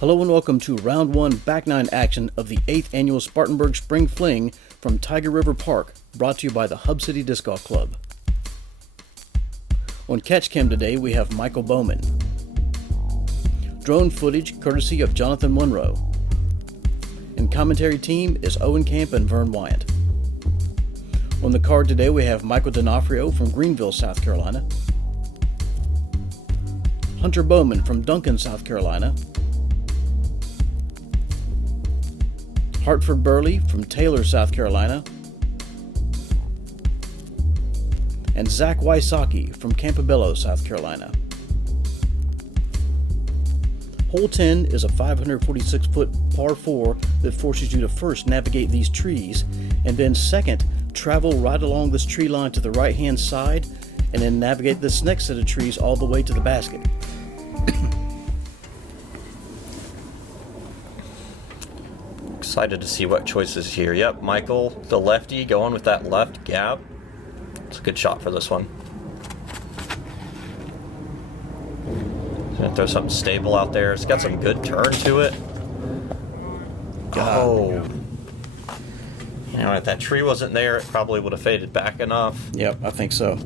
Hello and welcome to round 1 back 9 action of the 8th Annual Spartanburg Spring Fling from Tyger River Park, brought to you by the Hub City Disc Golf Club. On catch cam today we have Michael Bowman. Drone footage courtesy of Jonathan Monroe. And commentary team is Owen Camp and Vern Weygandt. On the card today we have Michael D'Onofrio from Greenville, South Carolina. Hunter Bowman from Duncan, South Carolina. Hartford Berley from Taylor, South Carolina. And Zack Wysocki from Campobello, South Carolina. Hole 10 is a 546-foot par 4 that forces you to first navigate these trees, and then second, travel right along this tree line to the right-hand side, and then navigate this next set of trees all the way to the basket. Excited to see what choices here. Yep, Michael, the lefty, going with that left gap. It's a good shot for this one. Gonna throw something stable out there. It's got some good turn to it. Oh. You know, if that tree wasn't there, it probably would have faded back enough. Yep, I think so.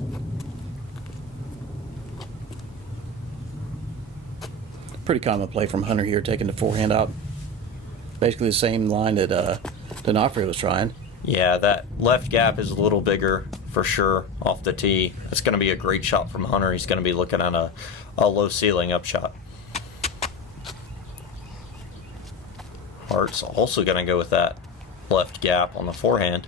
Pretty common play from Hunter here, taking the forehand out. Basically the same line that D'Onofrio was trying. Yeah, that left gap is a little bigger for sure off the tee. It's going to be a great shot from Hunter. He's going to be looking at a low ceiling up shot. Hart's also going to go with that left gap on the forehand.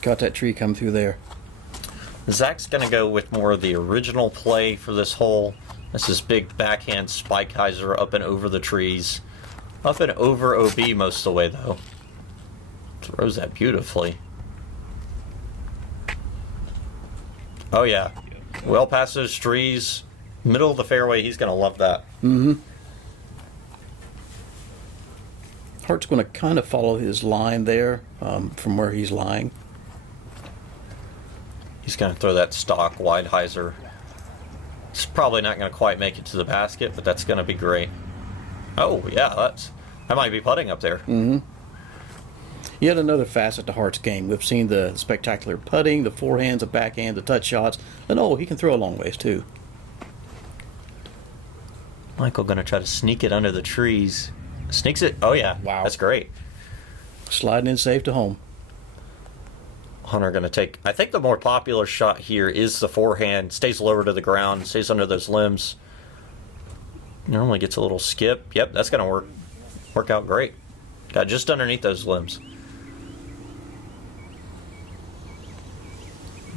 Got that tree come through there. Zack's going to go with more of the original play for this hole. This is big backhand spike hyzer up and over the trees. Up and over OB most of the way, though. Throws that beautifully. Oh, yeah. Well past those trees. Middle of the fairway. He's going to love that. Hart's going to kind of follow his line there from where he's lying. He's going to throw that stock wide hyzer. It's probably not going to quite make it to the basket, but that's going to be great. Oh, yeah, I might be putting up there. Yet another facet to Hart's game. We've seen the spectacular putting, the forehands, the backhand, the touch shots, and he can throw a long ways too. Michael going to try to sneak it under the trees. Sneaks it. Oh, yeah. Wow. That's great. Sliding in safe to home. Hunter going to take, I think the more popular shot here is the forehand. Stays lower to the ground, stays under those limbs. Normally gets a little skip. Yep, that's going to work out great. Got just underneath those limbs.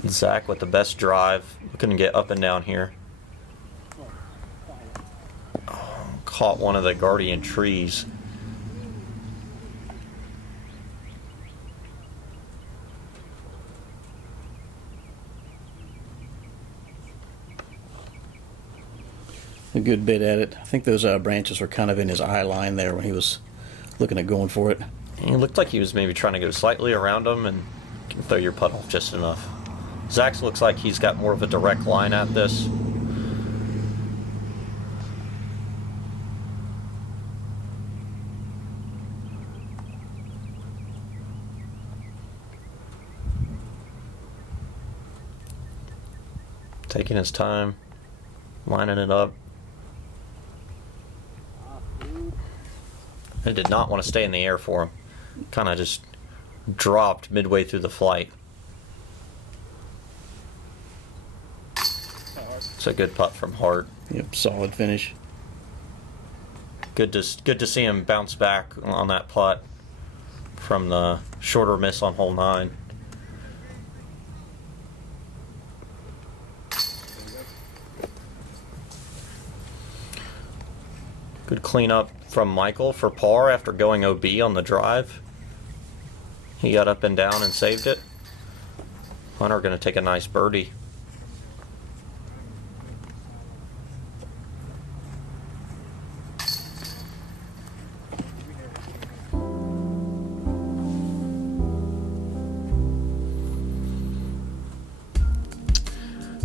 Zack with the best drive. Looking to get up and down here. Oh, caught one of the guardian trees. A good bit at it. I think those branches were kind of in his eye line there when he was looking at going for it. He looked like he was maybe trying to go slightly around them and throw your putt off just enough. Zack's looks like he's got more of a direct line at this. Taking his time, lining it up. It did not want to stay in the air for him. Kind of just dropped midway through the flight. It's a good putt from Hart. Yep, solid finish. Good to see him bounce back on that putt from the shorter miss on hole 9. Good cleanup from Michael for par after going OB on the drive. He got up and down and saved it. Hunter going to take a nice birdie.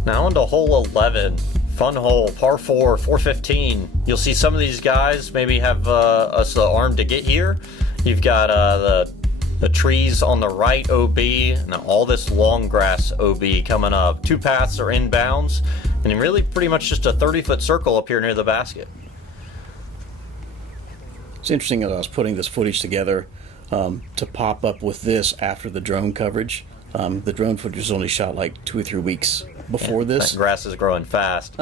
Now into hole 11. Fun hole, par 4, 415. You'll see some of these guys maybe have us the arm to get here. You've got the trees on the right OB, and all this long grass OB coming up. 2 paths are inbounds, and really pretty much just a 30-foot circle up here near the basket. It's interesting as I was putting this footage together to pop up with this after the drone coverage. The drone footage was only shot like 2 or 3 weeks before this. That grass is growing fast.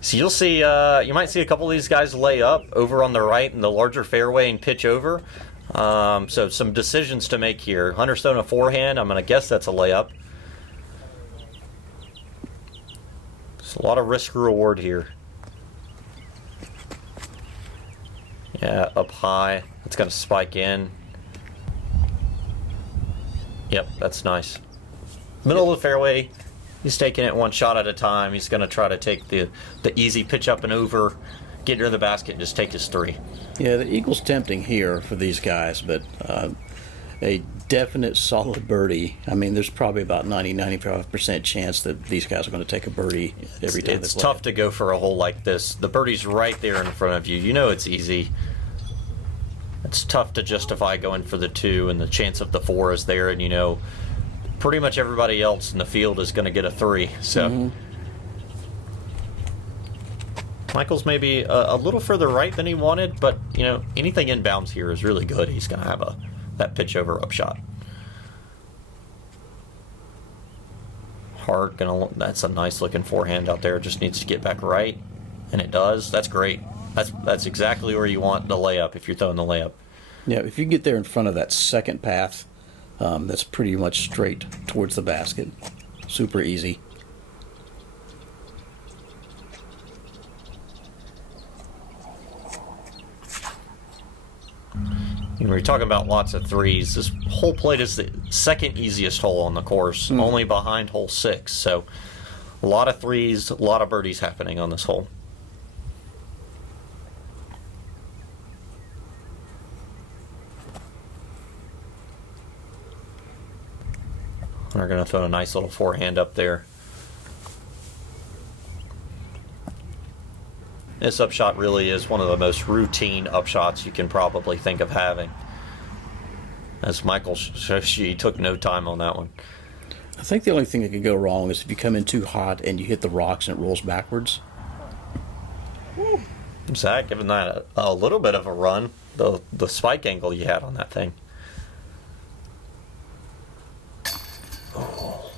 So you'll see, you might see a couple of these guys lay up over on the right in the larger fairway and pitch over. So some decisions to make here. Hunter's throwing a forehand. I'm going to guess that's a layup. It's a lot of risk reward here. Yeah, up high. It's going to spike in. Yep, that's nice. Middle of the fairway. He's taking it one shot at a time. He's going to try to take the easy pitch up and over, get near the basket, and just take his 3. Yeah, the eagle's tempting here for these guys, but a definite solid birdie. I mean, there's probably about 90-95% chance that these guys are going to take a birdie every time. It's tough to go for a hole like this. The birdie's right there in front of you. You know it's easy. It's tough to justify going for the 2, and the chance of the 4 is there, and you know pretty much everybody else in the field is going to get a 3. So Michael's maybe a little further right than he wanted, but you know anything inbounds here is really good. He's going to have that pitch over up shot. Hart that's a nice looking forehand out there. Just needs to get back right, and it does. That's great. That's exactly where you want the layup if you're throwing the layup. Yeah, if you get there in front of that second path, that's pretty much straight towards the basket. Super easy. When we're talking about lots of 3s, this hole plate is the second easiest hole on the course, only behind hole 6. So a lot of 3s, a lot of birdies happening on this hole. They're going to throw a nice little forehand up there. This upshot really is one of the most routine upshots you can probably think of having. As Michael shows you, he took no time on that one. I think the only thing that could go wrong is if you come in too hot and you hit the rocks and it rolls backwards. Zack giving that a little bit of a run, the spike angle you had on that thing. Oh,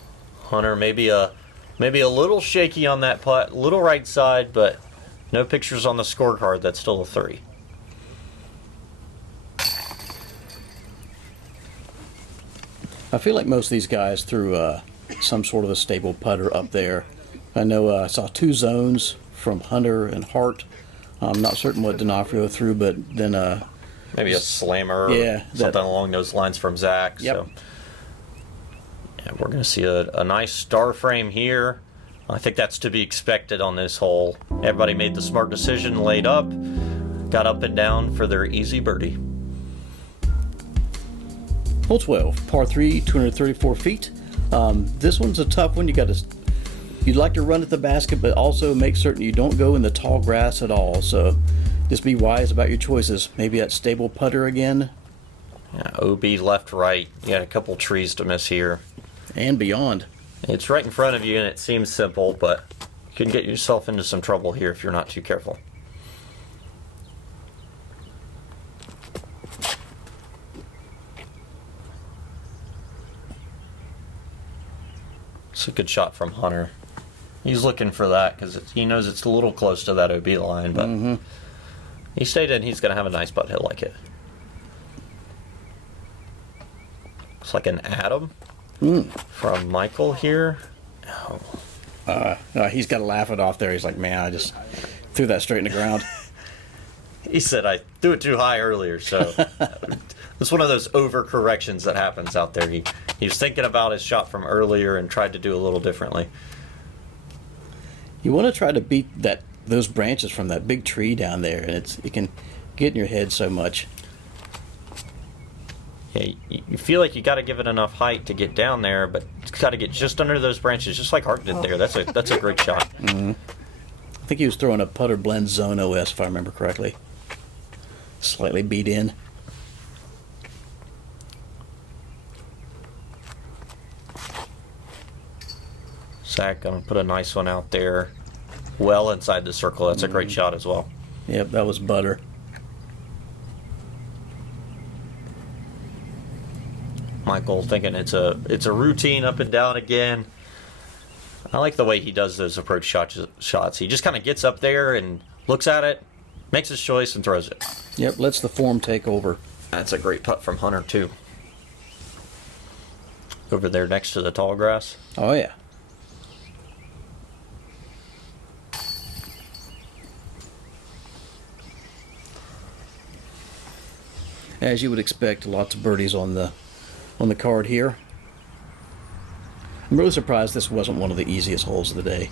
Hunter maybe a little shaky on that putt, little right side, but no pictures on the scorecard. That's still a 3. I feel like most of these guys threw some sort of a stable putter up there. I know I saw 2 zones from Hunter and Hart. I'm not certain what D'Onofrio threw, but then maybe a slammer, or something along those lines from Zack. Yep. So yeah, we're going to see a nice star frame here. I think that's to be expected on this hole. Everybody made the smart decision, laid up, got up and down for their easy birdie. Hole 12, par 3, 234 feet. This one's a tough one. You'd like to run at the basket, but also make certain you don't go in the tall grass at all. So just be wise about your choices. Maybe that stable putter again. Yeah, OB left, right. You got a couple trees to miss here. And beyond. It's right in front of you, and it seems simple, but you can get yourself into some trouble here if you're not too careful. It's a good shot from Hunter. He's looking for that because he knows it's a little close to that OB line, but he stayed in. He's going to have a nice putt. He'll like it. Looks like an Adam from Michael here. Oh. He's got to laugh it off there. He's like, man, I just threw that straight in the ground. He said I threw it too high earlier, so it's one of those overcorrections that happens out there. He was thinking about his shot from earlier and tried to do a little differently. You want to try to beat those branches from that big tree down there, and it can get in your head so much. Yeah, you feel like you got to give it enough height to get down there, but it's Got to get just under those branches, just like Hart did there. That's a great shot. I think he was throwing a putter blend zone OS, if I remember correctly. Slightly beat in. Zack gonna put a nice one out there, well inside the circle. That's a great shot as well. Yep, that was butter. Michael thinking it's a routine up and down again. I like the way he does those approach shots. He just kind of gets up there and looks at it, makes his choice, and throws it. Yep, lets the form take over. That's a great putt from Hunter too. Over there next to the tall grass. Oh yeah. As you would expect, lots of birdies on the card here. I'm really surprised this wasn't one of the easiest holes of the day.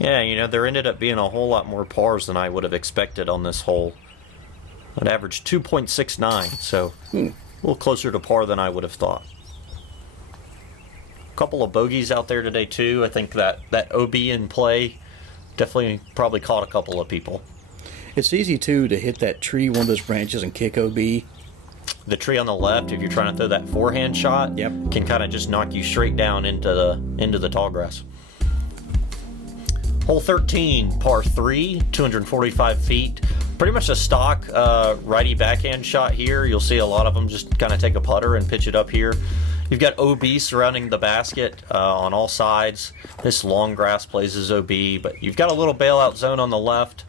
Yeah, you know, there ended up being a whole lot more pars than I would have expected on this hole. It averaged 2.69, so a little closer to par than I would have thought. A couple of bogeys out there today too. I think that OB in play definitely probably caught a couple of people. It's easy too to hit that tree, one of those branches, and kick OB. The tree on the left, if you're trying to throw that forehand shot, can kind of just knock you straight down into the tall grass. Hole 13, par 3, 245 feet. Pretty much a stock righty backhand shot here. You'll see a lot of them just kind of take a putter and pitch it up here. You've got OB surrounding the basket on all sides. This long grass plays as OB, but you've got a little bailout zone on the left.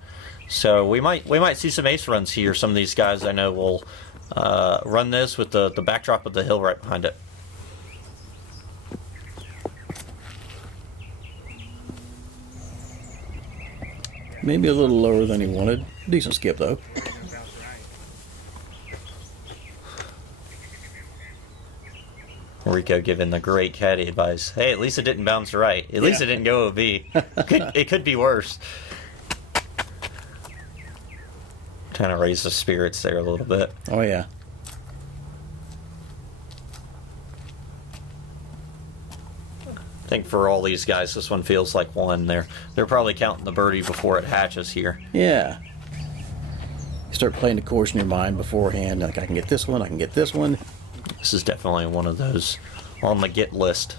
So we might see some ace runs here. Some of these guys I know will run this with the backdrop of the hill right behind it. Maybe a little lower than he wanted. Decent skip though. Rico giving the great caddy advice. Hey, at least it didn't bounce right. At least it didn't go OB. It could be worse. Kind of raise the spirits there a little bit. Oh yeah. I think for all these guys, this one feels like one. They're probably counting the birdie before it hatches here. Yeah. You start playing the course in your mind beforehand. Like, I can get this one, I can get this one. This is definitely one of those on the get list.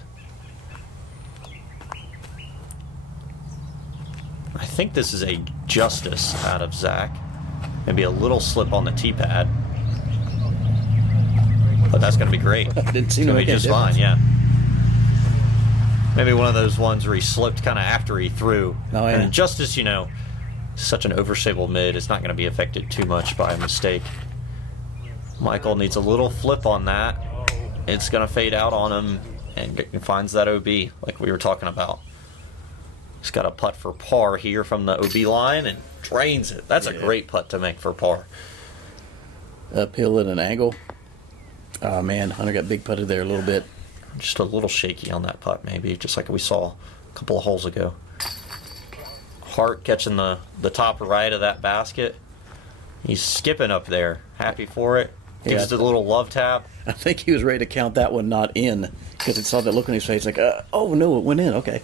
I think this is a justice out of Zack. Maybe a little slip on the tee pad. But that's going to be great. Didn't seem to to be make any just difference. fine, yeah. Maybe one of those ones where he slipped kind of after he threw. Oh, yeah. And justice, you know, such an overstable mid, it's not going to be affected too much by a mistake. Michael needs a little flip on that. It's going to fade out on him and finds that OB like we were talking about. He's got a putt for par here from the OB line and drains it. That's a great putt to make for par. Uphill at an angle. Oh man, Hunter got big putted there a little bit. Just a little shaky on that putt maybe, just like we saw a couple of holes ago. Hart catching the top right of that basket. He's skipping up there. Happy for it. Gives it a little love tap. I think he was ready to count that one not in because he saw that look on his face like, oh no, it went in. Okay.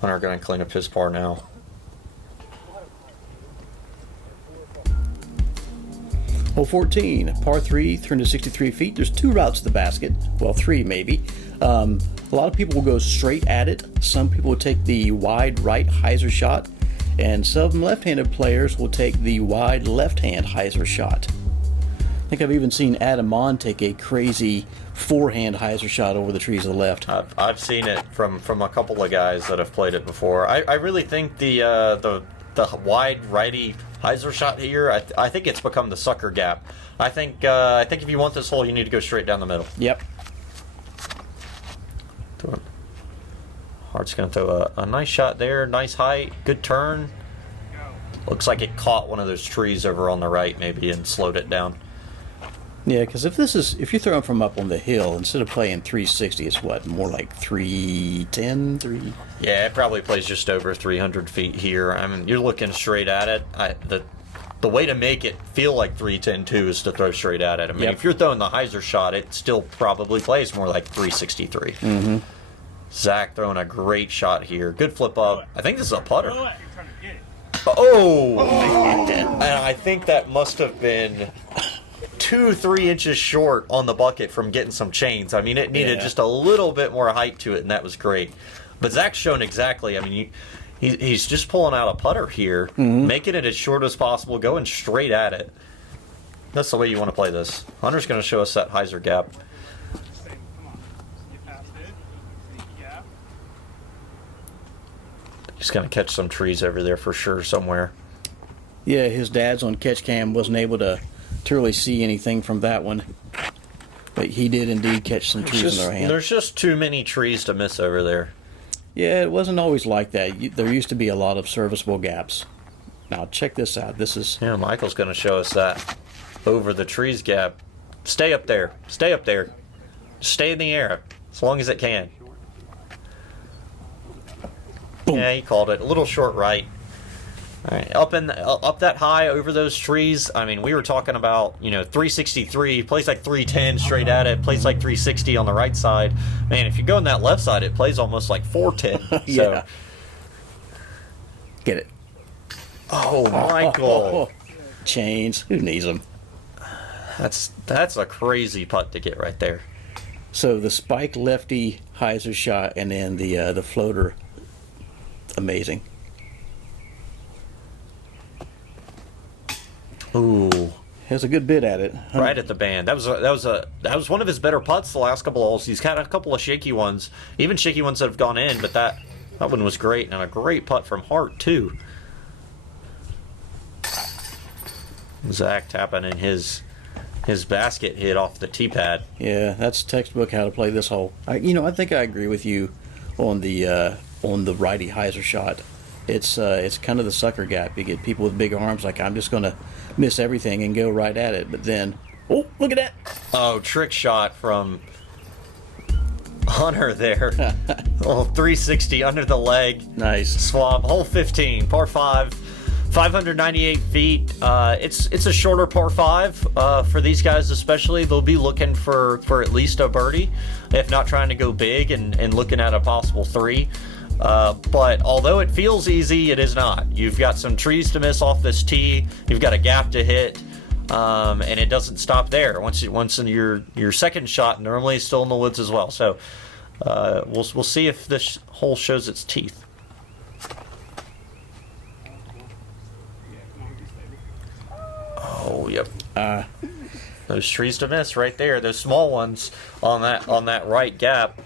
Hunter going to clean up his par now. Hole 14, par 3, 363 feet. There's two routes to the basket. Well, three maybe. A lot of people will go straight at it. Some people will take the wide right hyzer shot. And some left-handed players will take the wide left-hand hyzer shot. I think I've even seen Adam Mon take a crazy forehand hyzer shot over the trees to the left. I've seen it from a couple of guys that have played it before. I really think the wide righty hyzer shot here, I think it's become the sucker gap. I think if you want this hole, you need to go straight down the middle. Yep. Hart's going to throw a nice shot there, nice height, good turn. Looks like it caught one of those trees over on the right maybe and slowed it down. Yeah, because if you're throwing from up on the hill, instead of playing 360, it's what, more like 310, 3? Yeah, it probably plays just over 300 feet here. I mean, you're looking straight at it. The way to make it feel like 310 too is to throw straight at it. I mean, if you're throwing the hyzer shot, it still probably plays more like 363. Mm-hmm. Zack throwing a great shot here. Good flip up. I think this is a putter. Oh! And I think that must have been 2-3 inches short on the bucket from getting some chains. I mean, it needed just a little bit more height to it, and that was great. But Zack's shown exactly. I mean, he's just pulling out a putter here, making it as short as possible, going straight at it. That's the way you want to play this. Hunter's going to show us that hyzer gap. He's going to catch some trees over there for sure somewhere. Yeah, his dad's on catch cam wasn't able to really see anything from that one. But he did indeed catch some trees in their hand. There's just too many trees to miss over there. Yeah, it wasn't always like that. There used to be a lot of serviceable gaps. Now, check this out. This is... Yeah, Michael's going to show us that over the trees gap. Stay up there. Stay up there. Stay in the air as long as it can. Boom. Yeah, he called it. A little short right. All right, up that high over those trees. I mean, we were talking about, 363, plays like 310 straight at it, plays like 360 on the right side. Man, if you go on that left side, it plays almost like 410. Yeah. So. Get it. Oh, Michael. Chains. Who needs them? That's a crazy putt to get right there. So the spike lefty hyzer shot and then the floater, amazing. Ooh, has a good bit at it. Right at the band. That was one of his better putts the last couple of holes. He's had a couple of shaky ones, even shaky ones that have gone in, but that one was great, and a great putt from Hart too. Zack tapping in his basket hit off the tee pad. Yeah, that's textbook how to play this hole. I think I agree with you on the righty hyzer shot. It's kind of the sucker gap. You get people with big arms like, I'm just going to miss everything and go right at it. But then, oh, look at that. Oh, trick shot from Hunter there. Oh, 360 under the leg. Nice. Swap. Hole 15, par 5, 598 feet. It's a shorter par 5 for these guys especially. They'll be looking for at least a birdie, if not trying to go big and looking at a possible 3. But although it feels easy, it is not. You've got some trees to miss off this tee. You've got a gap to hit, and it doesn't stop there. Once in your second shot, normally is still in the woods as well. So we'll see if this hole shows its teeth. Oh, yep. Those trees to miss right there. Those small ones on that right gap.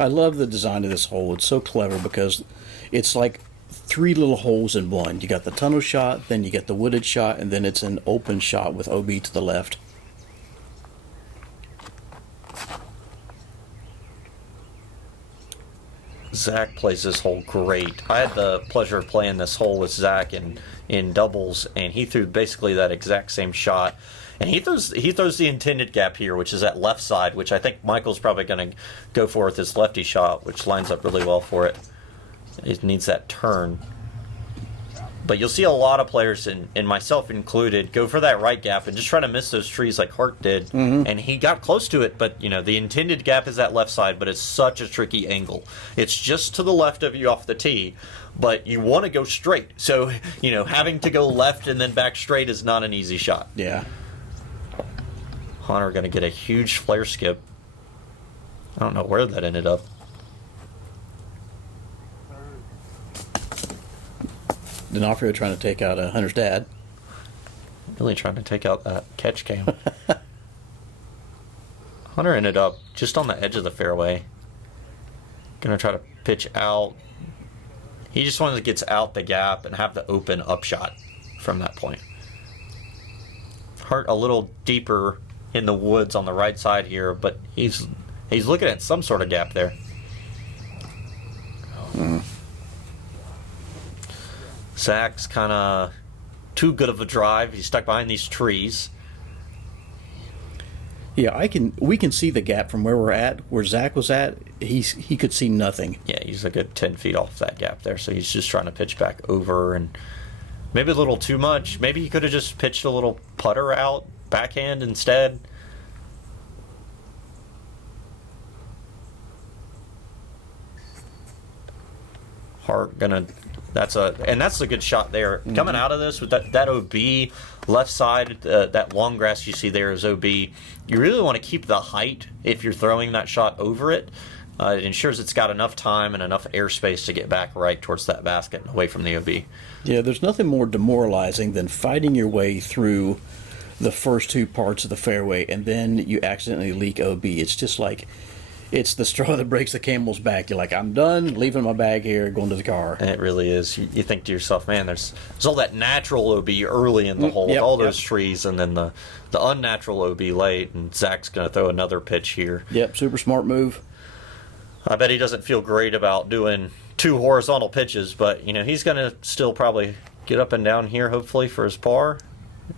I love the design of this hole. It's so clever because it's like 3 little holes in one. You got the tunnel shot, then you get the wooded shot, and then it's an open shot with OB to the left. Zack plays this hole great. I had the pleasure of playing this hole with Zack in doubles, and he threw basically that exact same shot. And he throws the intended gap here, which is that left side, which I think Michael's probably going to go for with his lefty shot, which lines up really well for it. It needs that turn. But you'll see a lot of players, and myself included, go for that right gap and just try to miss those trees like Hart did. Mm-hmm. And he got close to it, but the intended gap is that left side, but it's such a tricky angle. It's just to the left of you off the tee, but you want to go straight. So, having to go left and then back straight is not an easy shot. Yeah. Hunter going to get a huge flare skip. I don't know where that ended up. D'Onofrio trying to take out Hunter's dad. Really trying to take out that catch cam. Hunter ended up just on the edge of the fairway. Going to try to pitch out. He just wanted to get out the gap and have the open upshot from that point. Hart a little deeper in the woods on the right side here, but he's looking at some sort of gap there. Zack's kind of too good of a drive. He's stuck behind these trees. Yeah, we can see the gap from where we're at, where Zack was at. He could see nothing. Yeah, he's a good 10 feet off that gap there, so he's just trying to pitch back over, and maybe a little too much. Maybe he could have just pitched a little putter out, backhand instead. Hart gonna, that's a good shot there. Coming out of this with that OB left side, that long grass you see there is OB. You really want to keep the height if you're throwing that shot over it. It ensures it's got enough time and enough airspace to get back right towards that basket and away from the OB. Yeah, there's nothing more demoralizing than fighting your way through the first two parts of the fairway and then you accidentally leak OB. It's just like, it's the straw that breaks the camel's back. You're like, I'm done, leaving my bag here, going to the car. And it really is. You think to yourself, man, there's all that natural OB early in the hole with all those trees, and then the unnatural OB late, and Zach's going to throw another pitch here. Yep, super smart move. I bet he doesn't feel great about doing 2 horizontal pitches, but, he's going to still probably get up and down here, hopefully, for his par.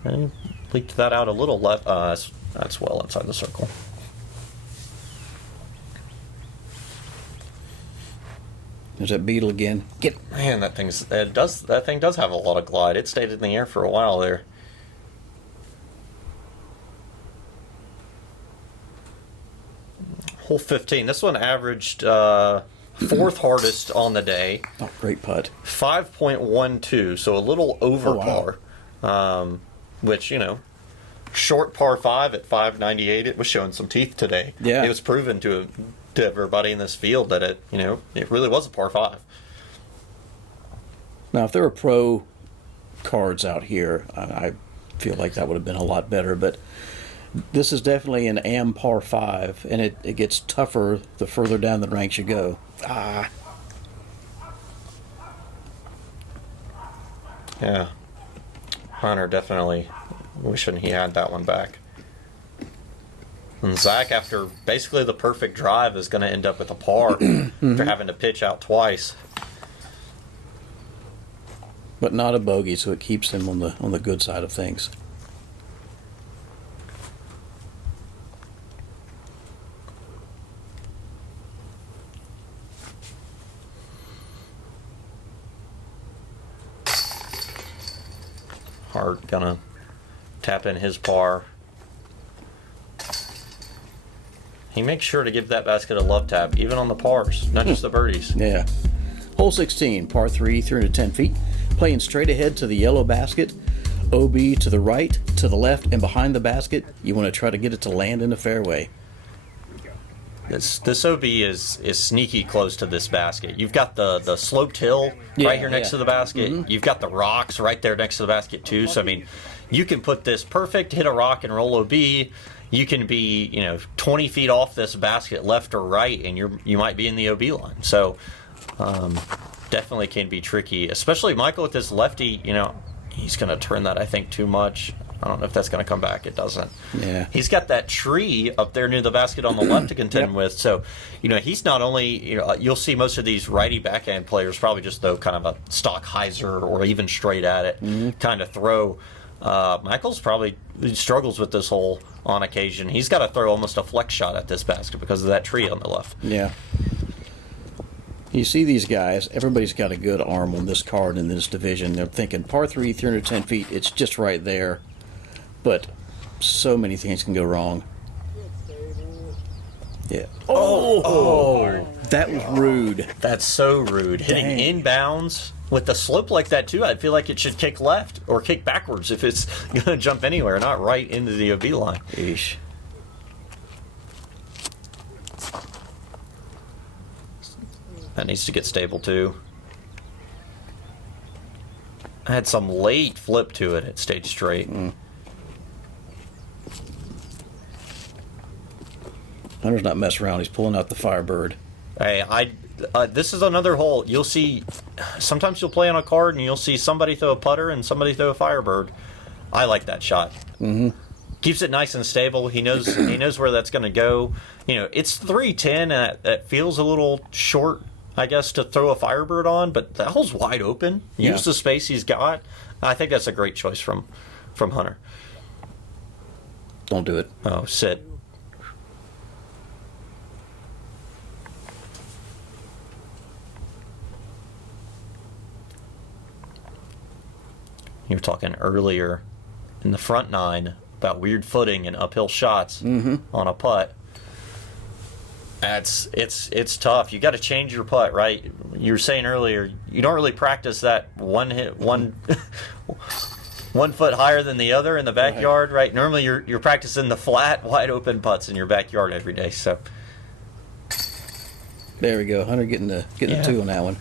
And leaked that out a little left. That's well inside the circle. There's that beetle again. Man, that thing does have a lot of glide. It stayed in the air for a while there. Hole 15. This one averaged 4th hardest on the day. Oh, great putt. 5.12, so a little over par. Which, short par 5 at 598. It was showing some teeth today. Yeah. It was proven to everybody in this field that it really was a par 5. Now, if there were pro cards out here, I feel like that would have been a lot better, but this is definitely an AM par 5, and it gets tougher the further down the ranks you go. Yeah. Hunter definitely wishing he had that one back. And Zack, after basically the perfect drive, is going to end up with a par after having to pitch out twice. But not a bogey, so it keeps him on the good side of things. Hart gonna tap in his par. He makes sure to give that basket a love tap, even on the pars, not just the birdies. Yeah. Hole 16, par 3, 310 feet. Playing straight ahead to the yellow basket. OB to the right, to the left, and behind the basket. You want to try to get it to land in the fairway. This OB is sneaky close to this basket. You've got the sloped hill right here next to the basket. You've got the rocks right there next to the basket too. So, I mean, you can put this perfect, hit a rock and roll OB. You can be, 20 feet off this basket left or right, and you might be in the OB line. So, definitely can be tricky, especially Michael with this lefty. He's going to turn that, I think, too much. I don't know if that's going to come back. It doesn't. Yeah. He's got that tree up there near the basket on the left to contend with. So, he's not only, you'll see most of these righty backhand players probably just throw kind of a stock hyzer or even straight at it kind of throw. Michael's probably struggles with this hole on occasion. He's got to throw almost a flex shot at this basket because of that tree on the left. Yeah. You see these guys, everybody's got a good arm on this card in this division. They're thinking par 3, 310 feet, it's just right there. But so many things can go wrong. Yeah. Oh, that was rude. That's so rude. Hitting inbounds with the slope like that too, I feel like it should kick left or kick backwards if it's going to jump anywhere, not right into the OB line. Eesh. That needs to get stable too. I had some late flip to it. It stayed straight. Hunter's not messing around. He's pulling out the Firebird. Hey, this is another hole. You'll see, sometimes you'll play on a card and you'll see somebody throw a putter and somebody throw a Firebird. I like that shot. Keeps it nice and stable. He knows where that's going to go. It's 310 and that feels a little short, I guess, to throw a Firebird on, but that hole's wide open. Use the space he's got. I think that's a great choice from Hunter. Don't do it. Oh, sit. you were talking earlier in the front nine about weird footing and uphill shots on a putt. It's tough. You got to change your putt, right? You were saying earlier you don't really practice that one foot higher than the other in the backyard, right? Normally you're practicing the flat, wide open putts in your backyard every day. So there we go. Hunter getting the 2 on that one.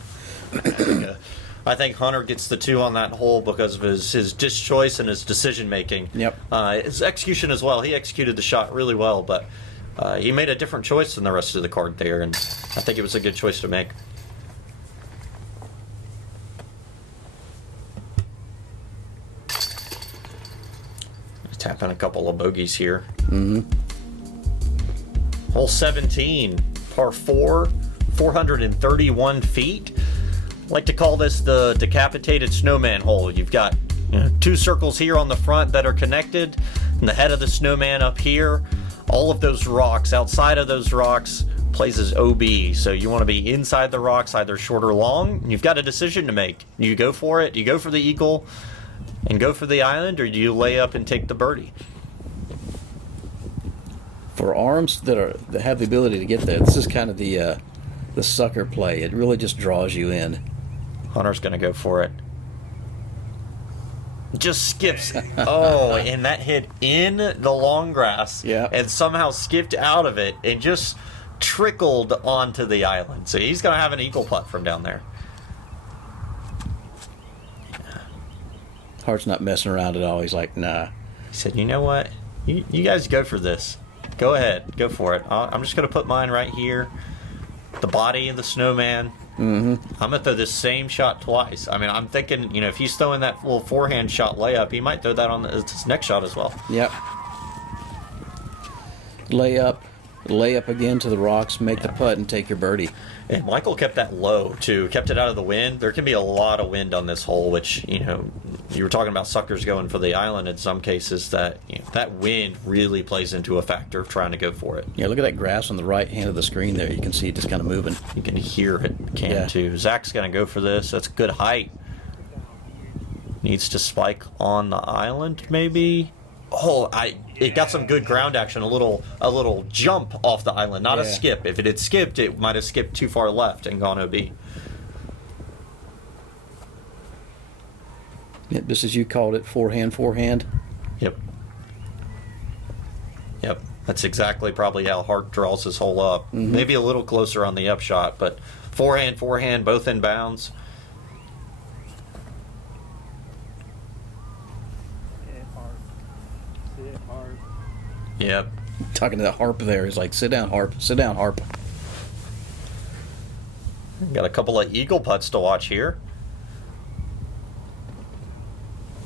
I think Hunter gets the 2 on that hole because of his disc choice and his decision making. Yep. His execution as well. He executed the shot really well, but he made a different choice than the rest of the card there, and I think it was a good choice to make. Tapping a couple of bogeys here. Hole 17, par 4, 431 feet. I like to call this the decapitated snowman hole. You've got 2 circles here on the front that are connected, and the head of the snowman up here. All of those rocks, outside of those rocks, plays as OB. So you want to be inside the rocks, either short or long. You've got a decision to make. Do you go for it? Do you go for the eagle and go for the island, or do you lay up and take the birdie? For arms that have the ability to get there, this is kind of the sucker play. It really just draws you in. Hunter's going to go for it. Just skips. Oh, and that hit in the long grass. Yeah. And somehow skipped out of it and just trickled onto the island. So he's going to have an eagle putt from down there. Hart's not messing around at all. He's like, nah. He said, you know what? You guys go for this. Go ahead. Go for it. I'm just going to put mine right here. The body of the snowman. I'm going to throw this same shot twice. I mean, I'm thinking, if he's throwing that little forehand shot layup, he might throw that on his next shot as well. Yep. Lay up again to the rocks, make the putt, and take your birdie. And Michael kept that low, too. Kept it out of the wind. There can be a lot of wind on this hole, which, you were talking about suckers going for the island in some cases. That wind really plays into a factor of trying to go for it. Yeah, look at that grass on the right hand of the screen there. You can see it just kind of moving. You can hear it, too. Zach's going to go for this. That's good height. Needs to spike on the island, maybe. Oh, it got some good ground action. A little jump off the island, not a skip. If it had skipped, it might have skipped too far left and gone OB. Yeah, just as you called it, forehand. Yep. That's exactly probably how Hart draws his hole up. Maybe a little closer on the upshot, but forehand, both in bounds. Yep. Talking to the harp there, he's like, sit down, harp. Sit down, harp. Got a couple of eagle putts to watch here.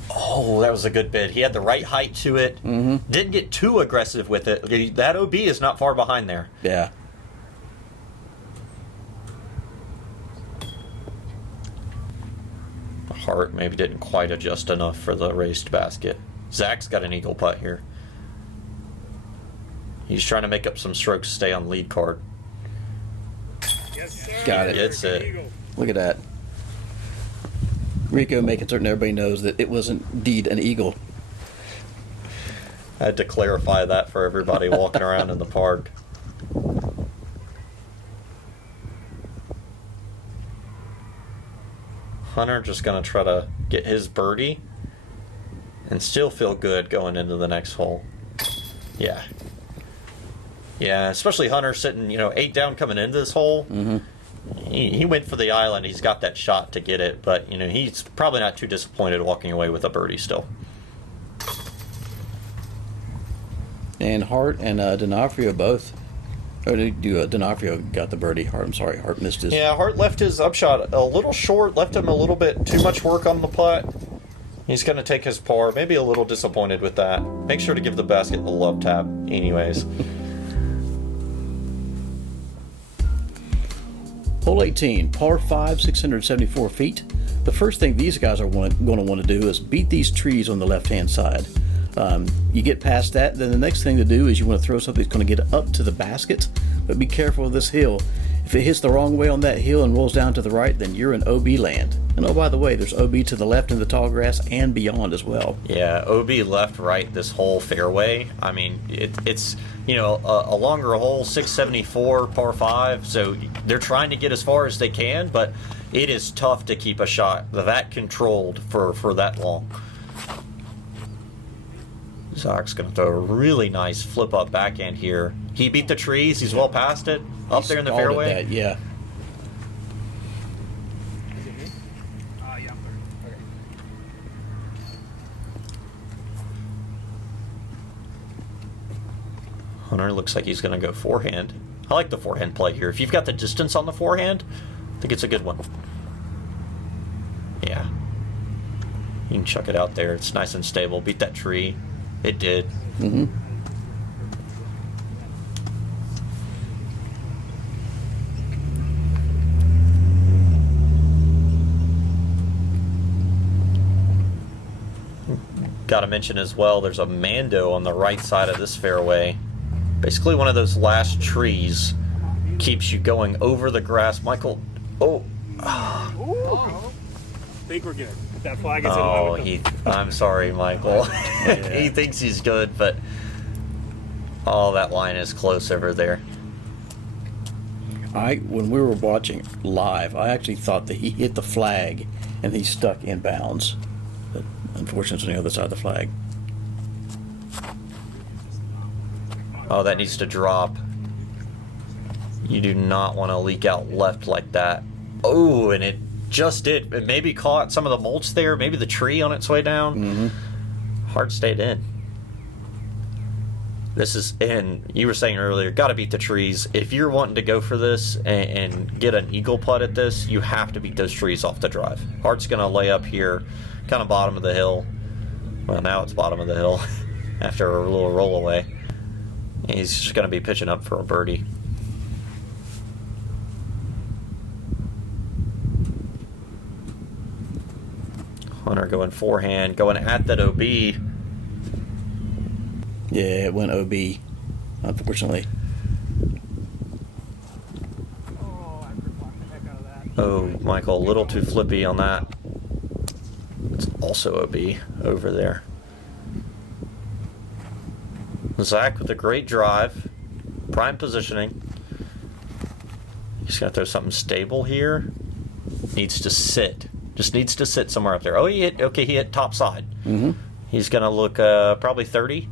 Oh, that was a good bid. He had the right height to it. Didn't get too aggressive with it. That OB is not far behind there. Yeah. Hart maybe didn't quite adjust enough for the raised basket. Zach's got an eagle putt here. He's trying to make up some strokes to stay on lead card. Yes, sir. Got it. It's it. Look at that. Rico making certain everybody knows that it was indeed an eagle. I had to clarify that for everybody walking around in the park. Hunter just going to try to get his birdie and still feel good going into the next hole. Yeah. Yeah, especially Hunter sitting, 8 down coming into this hole. He went for the island. He's got that shot to get it, but, he's probably not too disappointed walking away with a birdie still. And Hart and D'Onofrio both. Or D'Onofrio got the birdie. Hart missed his. Yeah, Hart left his upshot a little short, left him a little bit too much work on the putt. He's going to take his par. Maybe a little disappointed with that. Make sure to give the basket the love tap anyways. Hole 18, par 5, 674 feet. The first thing these guys are going to want to do is beat these trees on the left-hand side. You get past that, then the next thing to do is you want to throw something that's going to get up to the basket, but be careful of this hill. If it hits the wrong way on that hill and rolls down to the right, then you're in OB land. And oh, by the way, there's OB to the left in the tall grass and beyond as well. Yeah, OB left, right, this whole fairway. I mean, it's, you know, a longer hole, 674, par 5. So they're trying to get as far as they can, but it is tough to keep a shot that controlled for that long. Zack's going to throw a really nice flip up backhand here. He beat the trees. He's well past it. Up there in the fairway. That, yeah. Yeah. Okay. Hunter looks like he's going to go forehand. I like the forehand play here. If you've got the distance on the forehand, I think it's a good one. Yeah. You can chuck it out there. It's nice and stable. Beat that tree. It did. Mm-hmm. Got to mention as well, there's a Mando on the right side of this fairway. Basically one of those last trees keeps you going over the grass. Michael, I think we're good. That flag is in line with I'm sorry, Michael. He thinks he's good, but that line is close over there. When we were watching live, I actually thought that he hit the flag and he stuck in bounds. But unfortunately, it's on the other side of the flag. Oh, that needs to drop. You do not want to leak out left like that. Oh, and it just did. It maybe caught some of the mulch there, maybe the tree on its way down. Mm-hmm. Hard stayed in. This is, and you were saying earlier, got to beat the trees. If you're wanting to go for this and get an eagle putt at this, you have to beat those trees off the drive. Hart's going to lay up here, kind of bottom of the hill. Well, now it's bottom of the hill after a little roll away. He's just going to be pitching up for a birdie. Hunter going forehand, going at that OB. Yeah, it went OB, unfortunately. Oh, I blocked the heck out of that. Oh, Michael, a little too flippy on that. It's also OB over there. Zack with a great drive. Prime positioning. He's going to throw something stable here. Needs to sit. Just needs to sit somewhere up there. Oh, he hit top side. Mm-hmm. He's going to look probably 30.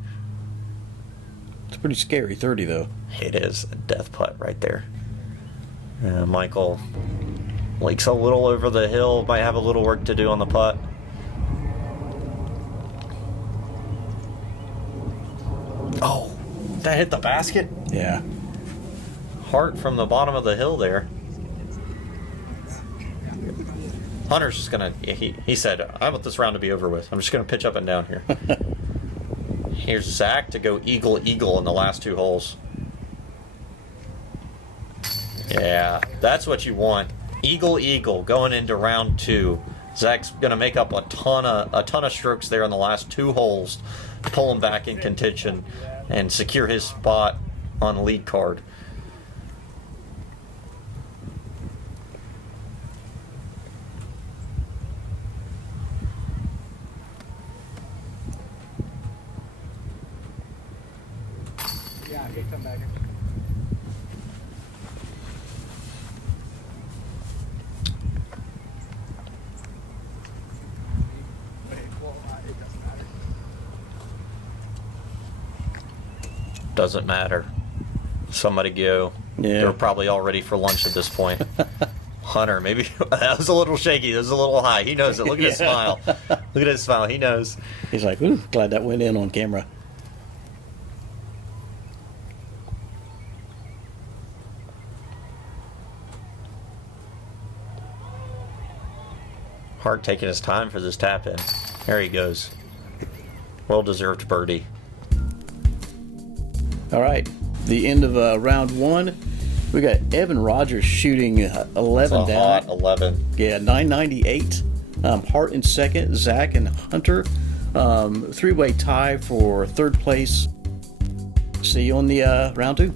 It's pretty scary, 30 though. It is a death putt right there. Michael leaks a little over the hill. Might have a little work to do on the putt. Oh, that hit the basket? Yeah. Hart from the bottom of the hill there. Hunter's just gonna, he said, I want this round to be over with. I'm just gonna pitch up and down here. Here's Zack to go eagle in the last two holes. Yeah, that's what you want. Eagle going into round 2. Zack's gonna make up a ton of strokes there in the last 2 holes to pull him back in contention and secure his spot on the lead card. Yeah, okay, come back. Wait, well, it doesn't matter. Doesn't matter. Somebody go. Yeah. They're probably all ready for lunch at this point. Hunter, maybe that was a little shaky. That was a little high. He knows it. Look at his smile. Look at his smile. He knows. He's like, ooh, glad that went in on camera. Hart taking his time for this tap in. There he goes. Well-deserved birdie. All right, the end of round 1. We got Evan Rogers shooting 11 It's a down. hot 11. Yeah, 998. Hart in second, Zack and Hunter. 3-way tie for third place. See you on the round 2.